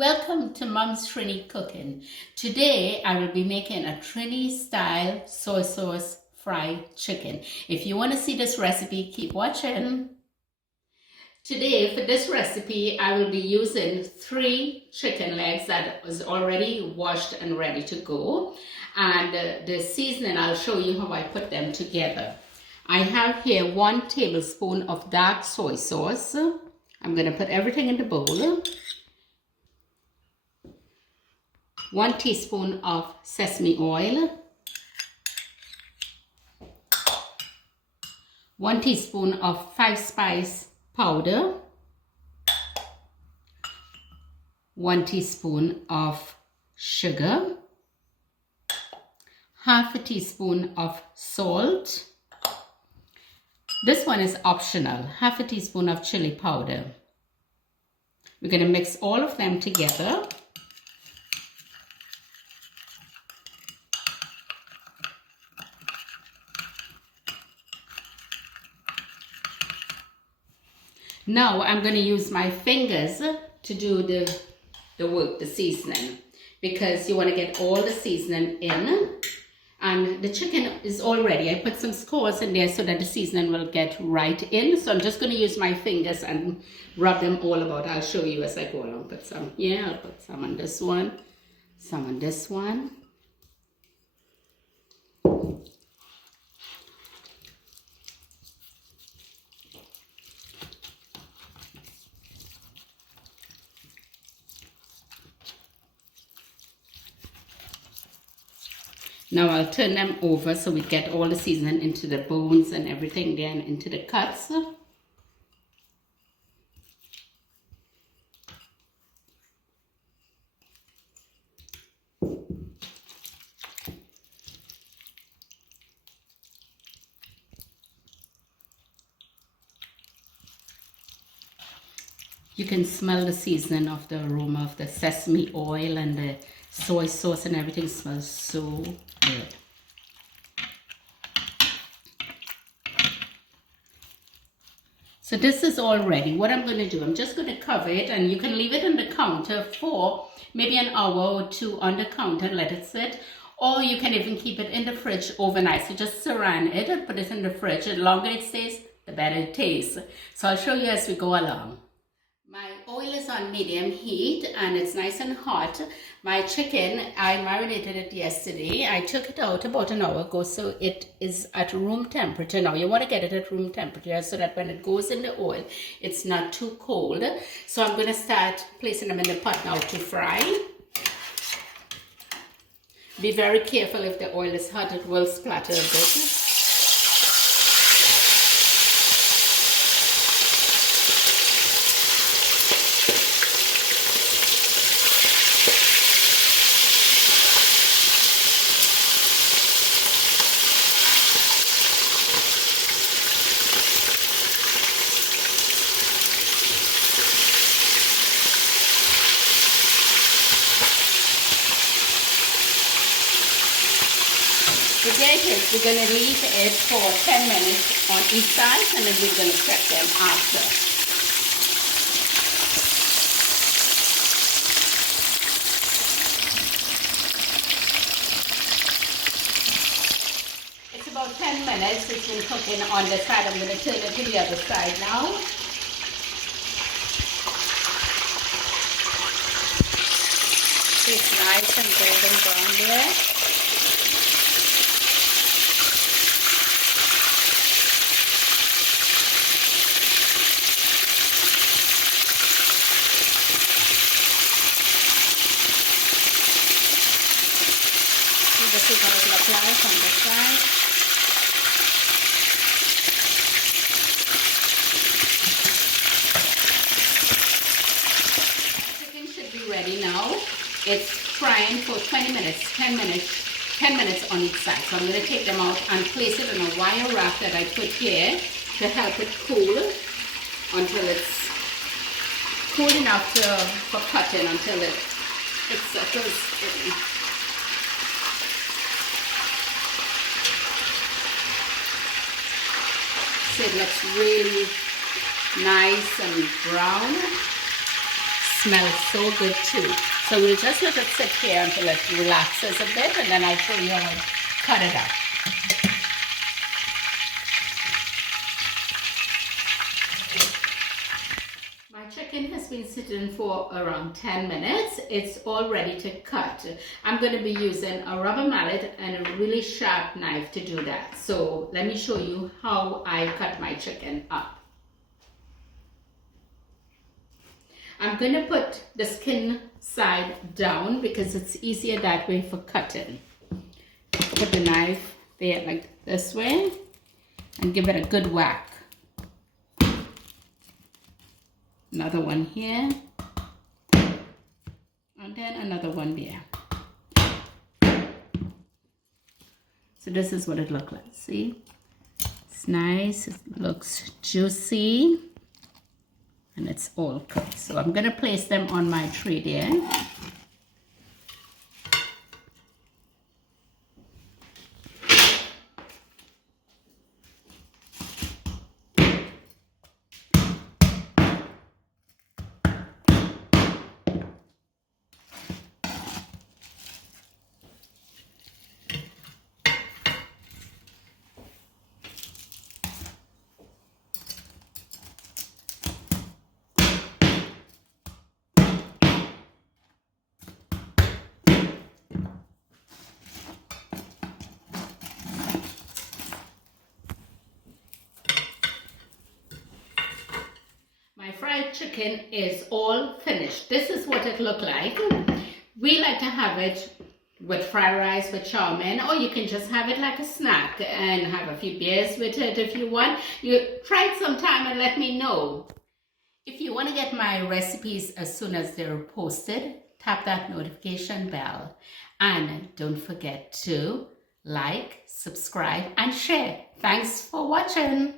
Welcome to Mom's Trini Cooking. Today I will be making a Trini style soy sauce fried chicken. If you want to see this recipe, keep watching. Today for this recipe I will be using 3 chicken legs that was already washed and ready to go. And the seasoning, I'll show you how I put them together. I have here 1 tablespoon of dark soy sauce. I'm going to put everything in the bowl. 1 teaspoon of sesame oil, 1 teaspoon of 5-spice powder, 1 teaspoon of sugar, half a teaspoon of salt. This one is optional, half a teaspoon of chili powder. We're going to mix all of them together. Now I'm going to use my fingers to do the work, the seasoning, because you want to get all the seasoning in. And the chicken is all ready. I put some scores in there so that the seasoning will get right in. So I'm just going to use my fingers and rub them all about. I'll show you as I go along. Put some here, I'll put some on this one, some on this one. Now I'll turn them over so we get all the seasoning into the bones and everything there and into the cuts. You can smell the seasoning of the aroma of the sesame oil and the soy sauce and everything smells so good. So this is all ready. What I'm going to do, I'm just going to cover it, and you can leave it on the counter for maybe an hour or 2 on the counter and let it sit. Or you can even keep it in the fridge overnight. So just saran it and put it in the fridge. The longer it stays, the better it tastes. So I'll show you as we go along. My oil is on medium heat and it's nice and hot. My chicken, I marinated it yesterday. I took it out about an hour ago, so it is at room temperature now. You want to get it at room temperature so that when it goes in the oil, it's not too cold. So I'm going to start placing them in the pot now to fry. Be very careful if the oil is hot, it will splatter a bit. The gate is, we're going to leave it for 10 minutes on each side, and then we're going to check them after. It's about 10 minutes it's been cooking on the side. I'm going to turn it to the other side now. It's nice and golden brown there. This is how it looks like on the side. Chicken should be ready now. It's frying for 20 minutes, 10 minutes on each side. So I'm going to take them out and place it on a wire rack that I put here to help it cool until it's cool enough for cutting, until it settles in. It looks really nice and brown. smells so good too. So we'll just let it sit here until it relaxes a bit, and then I'll show you how I cut it up. My chicken has been sitting for around 10 minutes. It's all ready to cut. I'm going to be using a rubber mallet and a really sharp knife to do that. So let me show you how I cut my chicken up. I'm going to put the skin side down because it's easier that way for cutting. Put the knife there like this way and give it a good whack. Another one here, and then another one there. So this is what it looks like. See, it's nice, it looks juicy, and it's all cooked. So I'm going to place them on my tray there. My fried chicken is all finished. This is what it looked like. We like to have it with fried rice, with chow mein, or you can just have it like a snack and have a few beers with it if you want. You try it sometime and let me know. If you want to get my recipes as soon as they're posted, tap that notification bell. And don't forget to like, subscribe, and share. Thanks for watching.